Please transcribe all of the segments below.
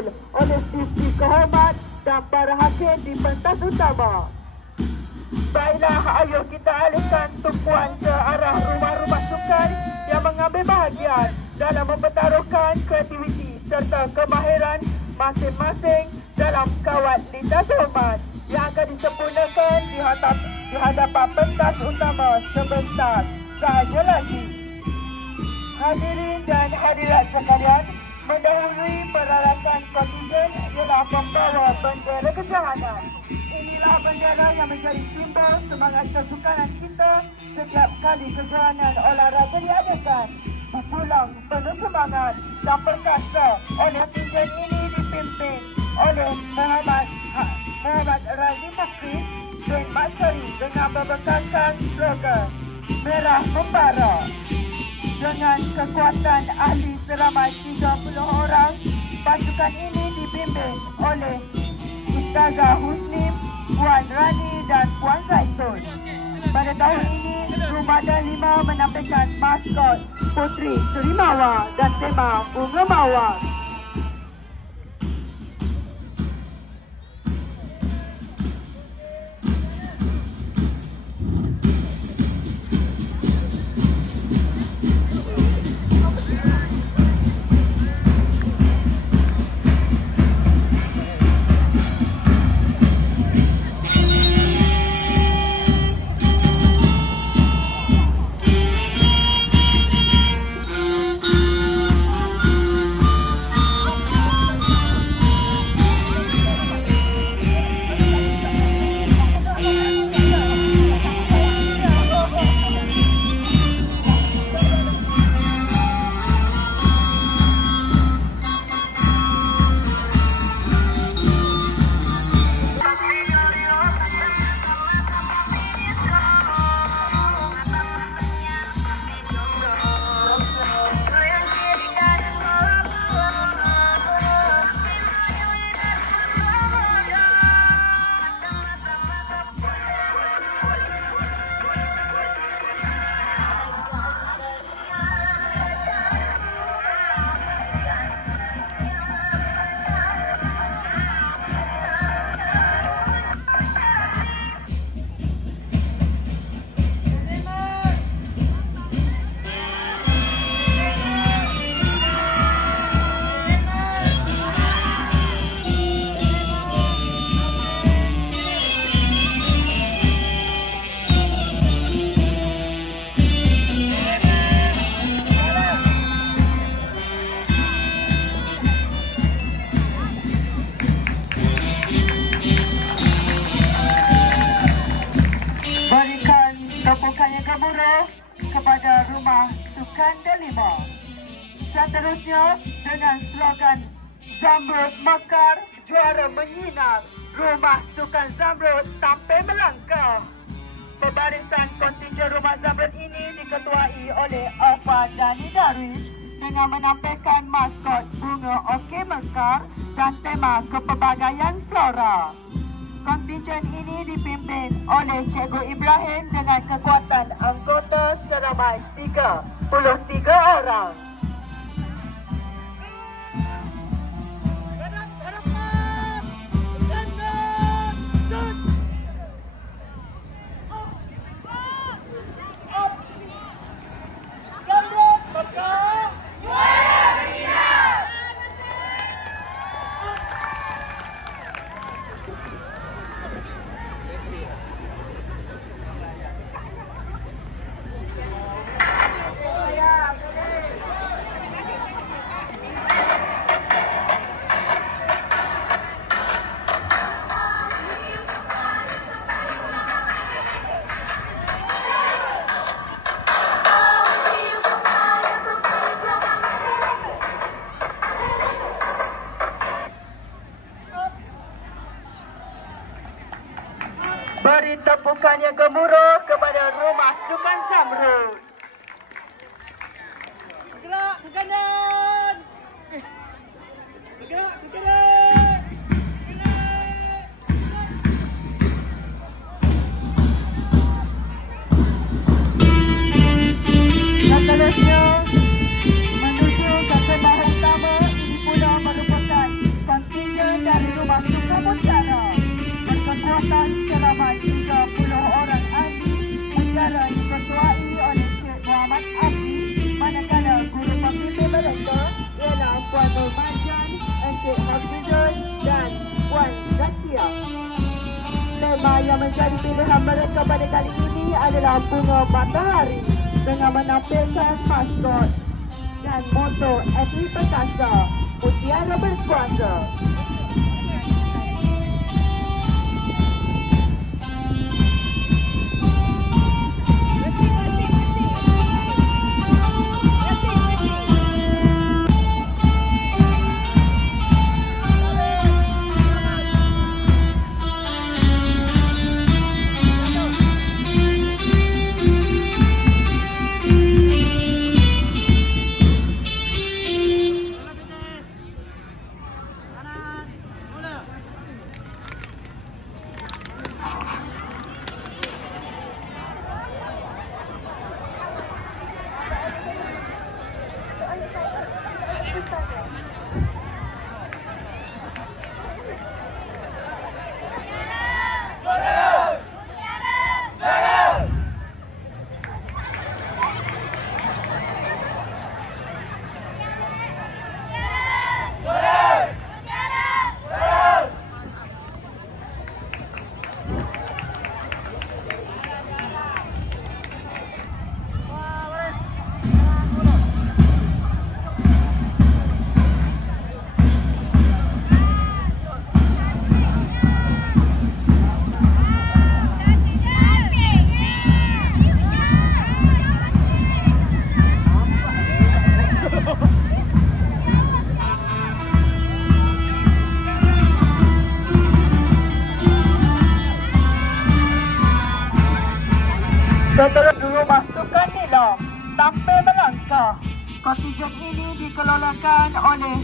dipanggil oleh Siti Kehormat dan para hakim di pentas utama. Baiklah, ayo kita alihkan tumpuan ke arah rumah-rumah sukan yang mengambil bahagian dalam mempertaruhkan kreativiti serta kemahiran masing-masing dalam kawat lintas hormat yang akan disempurnakan di hadapan pentas utama sebentar sahaja lagi. Hadirin dan hadirat sekalian, mendahului peralatan kontingen ialah membawa bendera kejohanan. Inilah bendera yang menjadi simbol semangat kesukanan kita setiap kali kejohanan olahraga diadakan. Berpulang penuh semangat dan perkasa oleh kontingen ini dipimpin oleh Muhammad Razi Mukris bin Masyari dengan berbekalkan slogan Merah Membara. Dengan kekuatan ahli seramai 30 orang, pasukan ini dibimbing oleh Ustazah Husnim, Puan Rani dan Puan Zaitun. Pada tahun ini, Rumada 5 menampilkan maskot Putri Seri Mawar dan tema Bunga Mawar. Kepada Rumah Sukan Delima. Seterusnya dengan slogan Zamrud Mekar, juara menyinar, Rumah Sukan Zamrud tampil melangkah. Pembarisan kontingen Rumah Zamrud ini diketuai oleh Alfa Dani Darwish dengan menampilkan maskot Bunga Okey Mekar dan tema Kepelbagaian Flora. Kontingen ini dipimpin oleh Cikgu Ibrahim dengan kekuatan anggota seramai 33 orang. Beri tepukan yang gemuruh kepada Rumah Sukan Zamrud. Bergerak ke kanan. Bergerak ke kanan. Seterusnya menuju ke sembah utama, ini pula merupakan Tema yang menjadi pilihan mereka pada kali ini adalah bunga matahari dengan menampilkan maskot dan moto atlet perkasa Mutiara Berkuasa. Setelah dulu masukkan nilam sampai melangkah. Kontijen ini dikelolakan oleh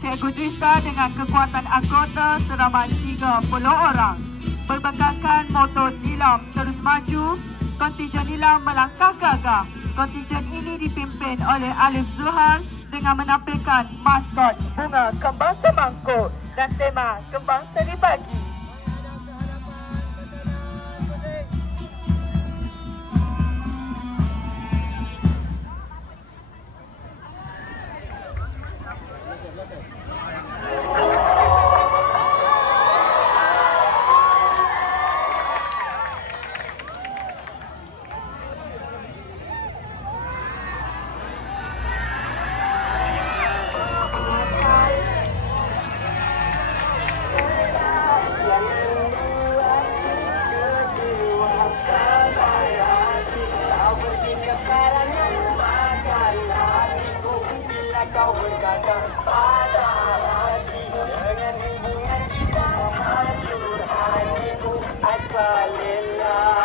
Cikgu Drista dengan kekuatan anggota seramai 30 orang. Berbekaskan motor nilam terus maju, kontijen nilam melangkah gagah. Kontijen ini dipimpin oleh Alif Zuhar dengan menampilkan maskot bunga kembang semangkuk dan tema kembang seri pagi. Kau berkata pada hatiku dengan hubungan kita hancur hatiku asal-lillah.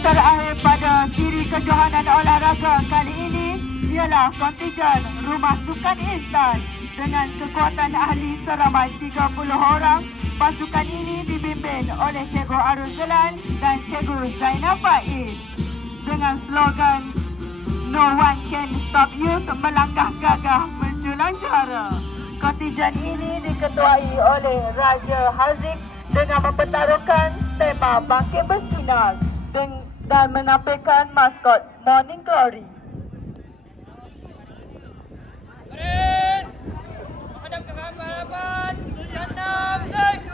Terakhir pada siri kejohanan olahraga kali ini ialah kontijen Rumah Sukan Intan dengan kekuatan ahli seramai 30 orang. Pasukan ini dipimpin oleh Cikgu Arul Zelan dan Cikgu Zainal Faiz dengan slogan No one can stop you, melangkah gagah menjulang juara. Kontijen ini diketuai oleh Raja Haziq dengan mempertaruhkan bertema Bangkit Bersinar dan menampilkan maskot Morning Glory. Baris! Menghadap ke hadapan. Janam, Zek!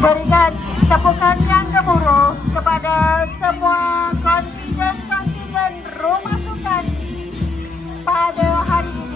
Berikan tepukan yang gemuruh kepada semua kontingen rumah sukan pada hari ini.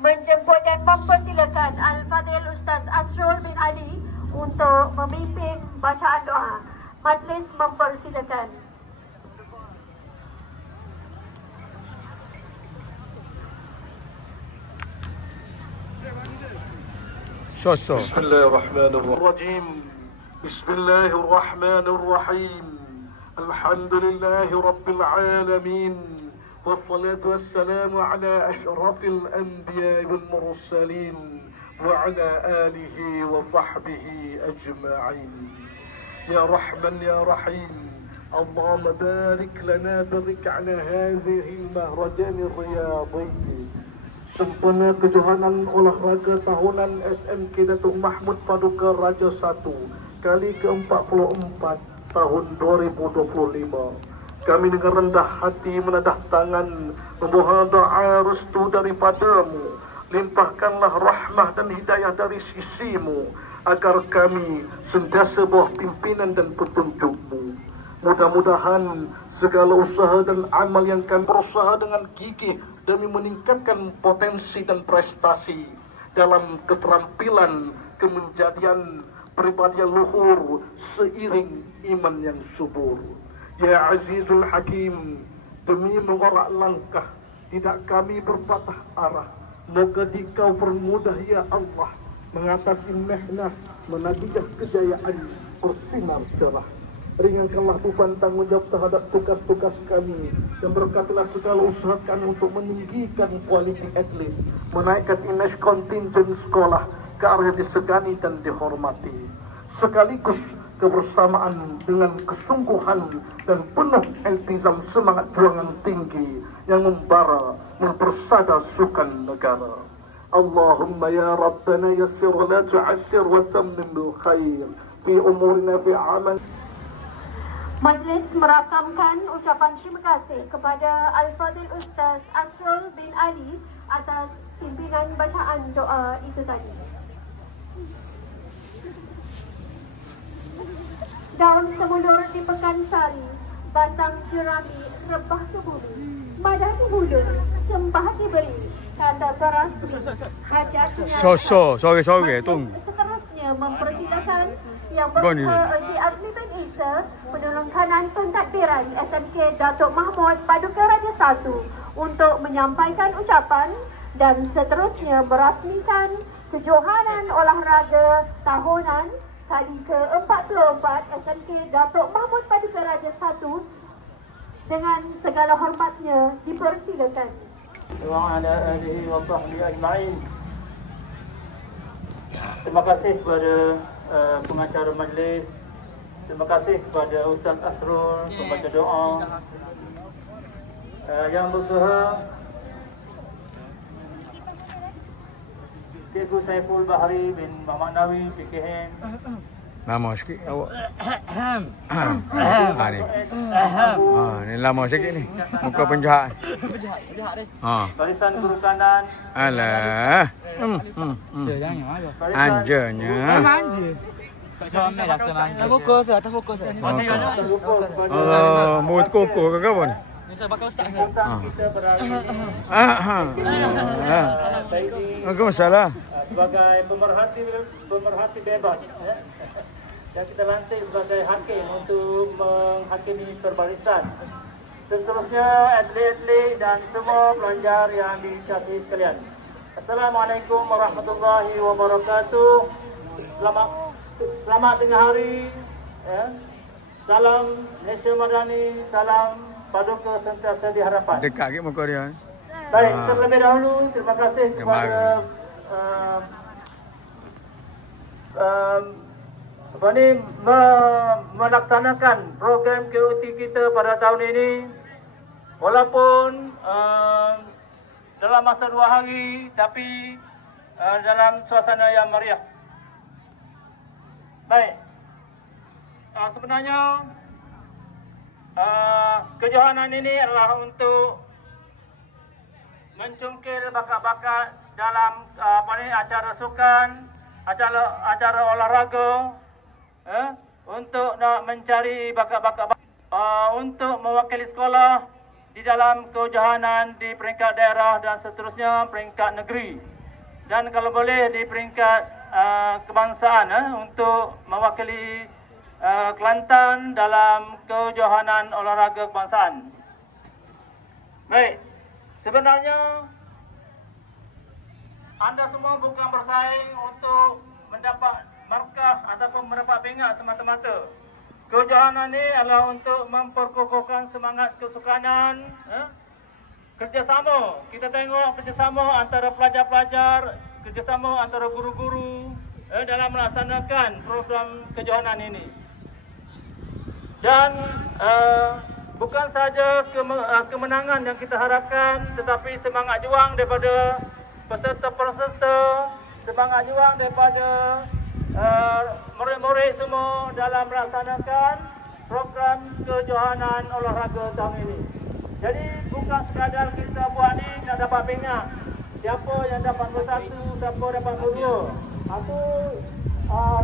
menjemput dan mempersilakan Al-Fadhil Ustaz Asrul bin Ali untuk memimpin bacaan doa. Majlis mempersilakan. Sosok. Bismillahirrahmanirrahim. Bismillahirrahmanirrahim. Alhamdulillahi Rabbil Alamin. Wassalatu wassalamu ala ashrafil anbiya wal mursalin. Wa ala alihi wa sahbihi ajma'in. Ya Rahman ya Rahim. Allahumma barik lana barik ala hadhihi al-mahrajan ar-riyadhi. Sempena kejohanan olahraga tahunan SMK Datuk Mahmud Paduka Raja 1 kali ke-44 tahun 2025. Kami dengan rendah hati menadah tangan memohon doa restu daripadamu. Limpahkanlah rahmah dan hidayah dari sisimu agar kami sentiasa bawah pimpinan dan petunjukmu. Mudah-mudahan segala usaha dan amal yang kami berusaha dengan gigih demi meningkatkan potensi dan prestasi dalam keterampilan kemenjadian pribadi yang luhur seiring iman yang subur. Ya Azizul Hakim, demi mengorak langkah tidak kami berpatah arah, moga Dikau permudah ya Allah mengatasi mehnah menatijah kejayaan bersinar cerah. Ringankanlah beban tanggungjawab terhadap tugas-tugas kami dan berkatilah segala usaha kami untuk meninggikan kualiti atlet, menaikkan image kontinjen sekolah ke arah disegani dan dihormati, sekaligus kebersamaan dengan kesungguhan dan penuh iltizam semangat juangan tinggi yang membara mempersada sukan negara. Allahumma ya Rabbana yassir la tu'assir wa tammim bil khair fi umurina fi amal. Majlis merakamkan ucapan terima kasih kepada Al-Fadhil Ustaz Asrul bin Ali atas pimpinan bacaan doa itu tadi. Daun semulur di Pekansari, batang jerami rebah ke bumi, badan muda sembah diberi, kata keras hajatnya. Sorry, Seterusnya mempersilakan yang berusaha Encik Azmi bin Isa, penolong kanan pentadbiran SMK Datuk Mahmud Paduka Raja 1 untuk menyampaikan ucapan dan seterusnya merasmikan kejohanan olahraga tahunan kali ke-44 SMK Datuk Mahmud Paduka Raja 1 dengan segala hormatnya dipersilakan. Wa ala alihi wa sahbihi ajma'in. Terima kasih kepada pengacara majlis. Terima kasih kepada Ustaz Asrul pembaca doa yang berusaha, Cikgu Saiful Bahari bin Muhammad Nawi PKM. Lama sikit awak. Ni. Ni lama sikit ni. Muka penjahat. Barisan guru kanan. Alah. Anjanya. Tak fokus. Oh, mulut koko ke apa ni? Misal bakal ustaz. Kita berada Apa masalah? sebagai pemerhati bebas, ya. Dan kita lantik sebagai hakim untuk menghakimi perbarisan. Seterusnya atlet-atlet dan semua pelajar yang dikasihi sekalian. Assalamualaikum warahmatullahi wabarakatuh. Selamat tengah hari, ya. Salam Malaysia Madani, salam Paduka sentiasa di harapan. Dekat ke muka dia? Baik, terlebih dahulu terima kasih kepada melaksanakan program KOT kita pada tahun ini, walaupun dalam masa 2 hari tapi dalam suasana yang meriah. Baik, sebenarnya kejohanan ini adalah untuk mencungkil bakat-bakat dalam acara sukan, acara olahraga, untuk nak mencari bakat-bakat untuk mewakili sekolah di dalam kejohanan di peringkat daerah dan seterusnya peringkat negeri, dan kalau boleh di peringkat kebangsaan, untuk mewakili Kelantan dalam kejohanan olahraga kebangsaan. Baik, sebenarnya anda semua bukan bersaing untuk mendapat markah ataupun mendapat peringkat semata-mata. Kejohanan ini adalah untuk memperkokohkan semangat kesukanan, kerjasama. Kita tengok kerjasama antara pelajar-pelajar, kerjasama antara guru-guru dalam melaksanakan program kejohanan ini. Dan bukan sahaja kemenangan yang kita harapkan, tetapi semangat juang daripada peserta-peserta, semangat juang daripada murid-murid semua dalam melaksanakan program kejohanan olahraga tahun ini. Jadi bukan sekadar kita buat ni nak dapat peringkat, siapa yang dapat nombor 1, siapa dapat nombor 2. Itu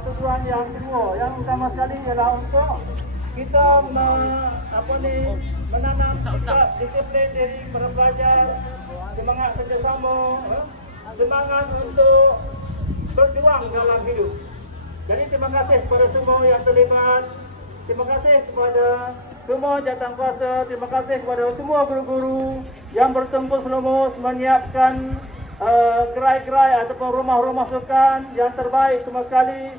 tujuan yang kedua. Yang utama sekali ialah untuk kita menanam sikap disiplin diri para pelajar, semangat kerjasama, semangat untuk berjuang dalam hidup. Jadi terima kasih kepada semua yang terlibat, terima kasih kepada semua jawatankuasa, terima kasih kepada semua guru-guru yang bertempur lumus menyiapkan gerai-gerai ataupun rumah-rumah sukan yang terbaik semua sekali.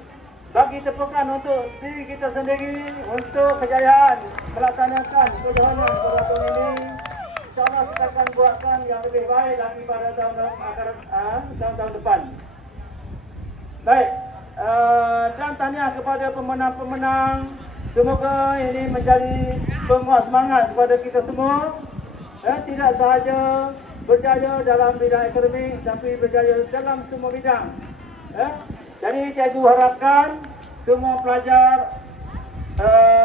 Bagi tepukan untuk diri kita sendiri untuk kejayaan melaksanakan kejohanan pada tahun ini. InsyaAllah kita akan buatkan yang lebih baik lagi pada tahun-tahun depan. Baik, dan tahniah kepada pemenang-pemenang. Semoga ini menjadi penguat semangat kepada kita semua. Tidak sahaja berjaya dalam bidang akademik, tapi berjaya dalam semua bidang. Jadi cikgu harapkan semua pelajar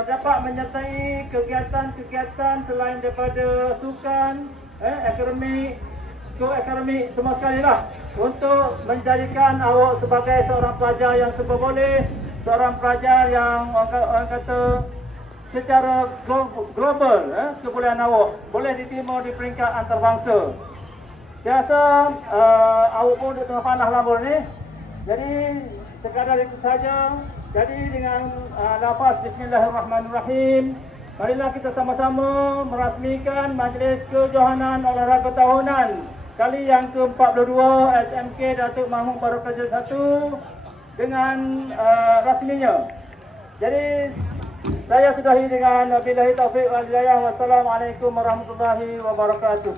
dapat menyertai kegiatan-kegiatan selain daripada sukan, akademik, akademik semua sekali lah, untuk menjadikan awak sebagai seorang pelajar yang serba boleh, seorang pelajar yang orang kata secara global, kebolehan awak boleh diterima di peringkat antarabangsa. Saya rasa awak pun dah tengah panah lama ni. Jadi sekadar itu saja. Jadi dengan lafaz Bismillahirrahmanirrahim, marilah kita sama-sama merasmikan Majlis Kejohanan Olahraga Tahunan kali yang ke-42 SMK Datuk Mahmud Barakah 1 dengan rasminya. Jadi saya sudahi dengan wabillahi taufiq wal hidayah. Wassalamualaikum warahmatullahi wabarakatuh.